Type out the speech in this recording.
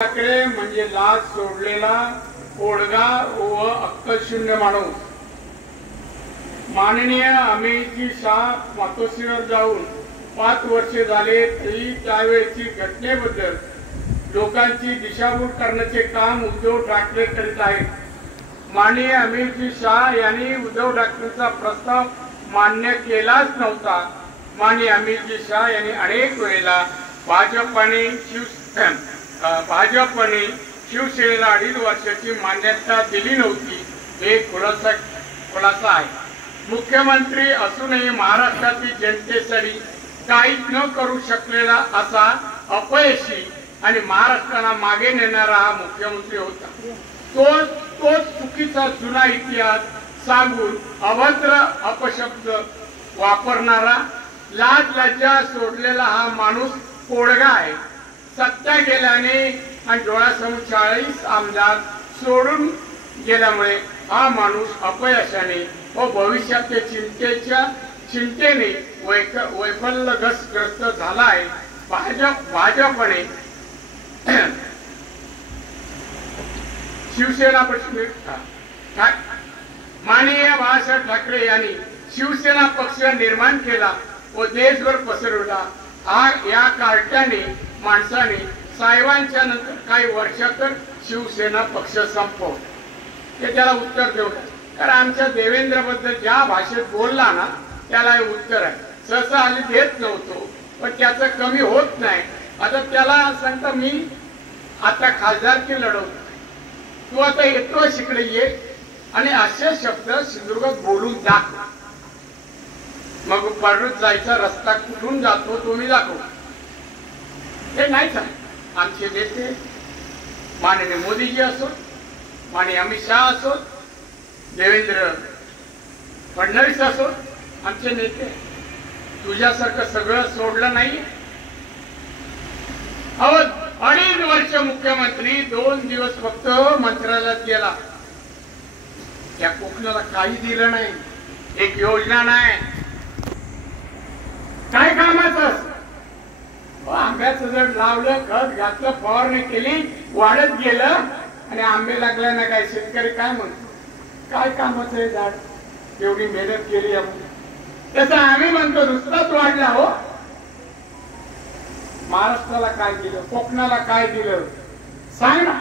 ठाकरे म्हणजे लाच सोडलेला ओढगा व अक्कलशून्य माणूस. माननीय अमितजी शाह मातोश्रीवर जाऊन 5 वर्षे झाले तरी त्यावेळची घटनेबद्दल लोकांची दिशाभूल करण्याचे काम उद्धव ठाकरे करीत आहेत. माननीय अमितजी शाह यांनी उद्धव ठाकरेंचा प्रस्ताव मान्य केलाच नव्हता. माननीय अमितजी शाह यांनी अनेक वेळेला भाजपने शिवसेनेला 2.5 वर्षाची मान्यता दिली नव्हती. हे खुलासा आहे. मुख्यमंत्री असूनही महाराष्ट्रातील जनतेसाठी काहीच न करू शकलेला असा अपयशी आणि महाराष्ट्राला मागे नेणारा हा मुख्यमंत्री होता. तोच चुकीचा जुना इतिहास सांगून अभद्र अपशब्द वापरणारा लाज लज्जा सोडलेला हा माणूस कोडगा आहे. सत्ता गेल्याने आणि डोळ्यासमोर 40 आमदार सोडून गेल्यामुळे हा माणूस अपयशाने व भविष्याच्या चिंतेने वैफल्यग्रस्त झाला आहे. भाजपने शिवसेना माननीय बाळासाहेब ठाकरे यांनी शिवसेना पक्ष निर्माण केला व देशभर पसरवला. या कार्ट्याने माणसाने साहेबांच्या नंतर काही वर्षातच शिवसेना पक्ष संपवला. ते त्याला उत्तर देऊ नये, कारण आमच्या देवेंद्र बद्दल ज्या भाषेत बोलला ना त्याला हे उत्तर आहे. सहसा आम्ही देत नव्हतो, पण त्याचं कमी होत नाही. आता त्याला सांगता मी आता खासदारकी लढवतो, तू आता येतो इकडे ये आणि असे शब्द सिंधुदुर्गात बोलून दाखव. मग परत जायचा रस्ता कुठून जातो तुम्ही दाखव. हे नाही सांग. आमचे नेते माननीय मोदीजी असो, माननीय अमित शाह असो, देवेंद्र फडणवीस असो, आमचे नेते तुझ्यासारखं सगळं सोडलं नाही. 2.5 वर्ष मुख्यमंत्री 2 दिवस फक्त मंत्रालयात गेला. त्या कोकणाला काही दिलं नाही, एक योजना नाही, काय कामाचं. आंब्याचं जर लावलं, खत घातलं, फवारणी केली, वाढत गेलं आणि आंबे लागले ना काय शेतकरी काय म्हणतो, काय कामाचं आहे झाड, एवढी मेहनत केली आपण. तसं आम्ही म्हणतो नुसताच वाढला. हो, महाराष्ट्राला काय दिलं, कोकणाला काय दिलं सांग ना.